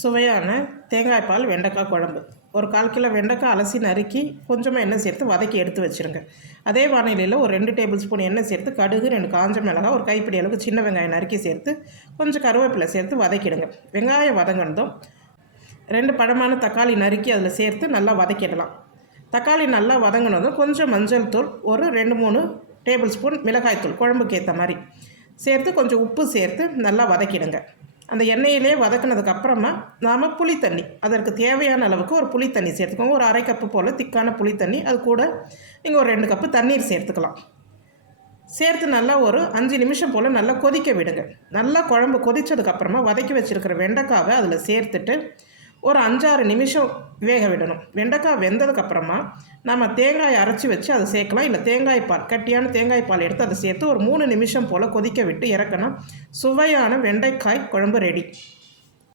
சுவையான தேங்காய் பால் வெண்டைக்காய் குழம்பு. ஒரு 1/4 கிலோ வெண்டைக்காய் அலசி நறுக்கி கொஞ்சமாக எண்ணெய் சேர்த்து வதக்கி எடுத்து வச்சுருங்க. அதே வானிலையில் ஒரு 2 டேபிள் ஸ்பூன் எண்ணெய் சேர்த்து கடுகு, 2 காஞ்ச மிளகாய், ஒரு கைப்பிடி அளவுக்கு சின்ன வெங்காயம் நறுக்கி சேர்த்து கொஞ்சம் கருவேப்பிலை சேர்த்து வதக்கிடுங்க. வெங்காயம் வதங்கினதும் 2 பழமான தக்காளி நறுக்கி அதில் சேர்த்து நல்லா வதக்கிடலாம். தக்காளி நல்லா வதங்கினதும் கொஞ்சம் மஞ்சள் தூள், ஒரு 2-3 டேபிள் ஸ்பூன் மிளகாய்த்தூள் குழம்புக்கு ஏற்ற மாதிரி சேர்த்து கொஞ்சம் உப்பு சேர்த்து நல்லா வதக்கிடுங்க. அந்த எண்ணெயிலே வதக்கினதுக்கப்புறமா நாம் புளித்தண்ணி, அதற்கு தேவையான அளவுக்கு ஒரு புளித்தண்ணி சேர்த்துக்கோங்க. ஒரு 1/2 கப்பு போல் திக்கான புளித்தண்ணி, அது கூட நீங்கள் ஒரு 2 கப்பு தண்ணீர் சேர்த்துக்கலாம். சேர்த்து நல்லா ஒரு 5 நிமிஷம் போல் நல்லா கொதிக்க விடுங்க. நல்லா குழம்பு கொதித்ததுக்கப்புறமா வதக்கி வச்சுருக்கிற வெண்டைக்காவை அதில் சேர்த்துட்டு ஒரு 5-6 நிமிஷம் வேக விடணும். வெண்டைக்காய் வெந்ததுக்கப்புறமா நம்ம தேங்காய் அரைச்சி வச்சு அதை சேர்க்கலாம். இல்லை தேங்காய் பால், கட்டியான தேங்காய் பால் எடுத்து அதை சேர்த்து ஒரு 3 நிமிஷம் போல் கொதிக்க விட்டு இறக்கணும். சுவையான வெண்டைக்காய் குழம்பு ரெடி.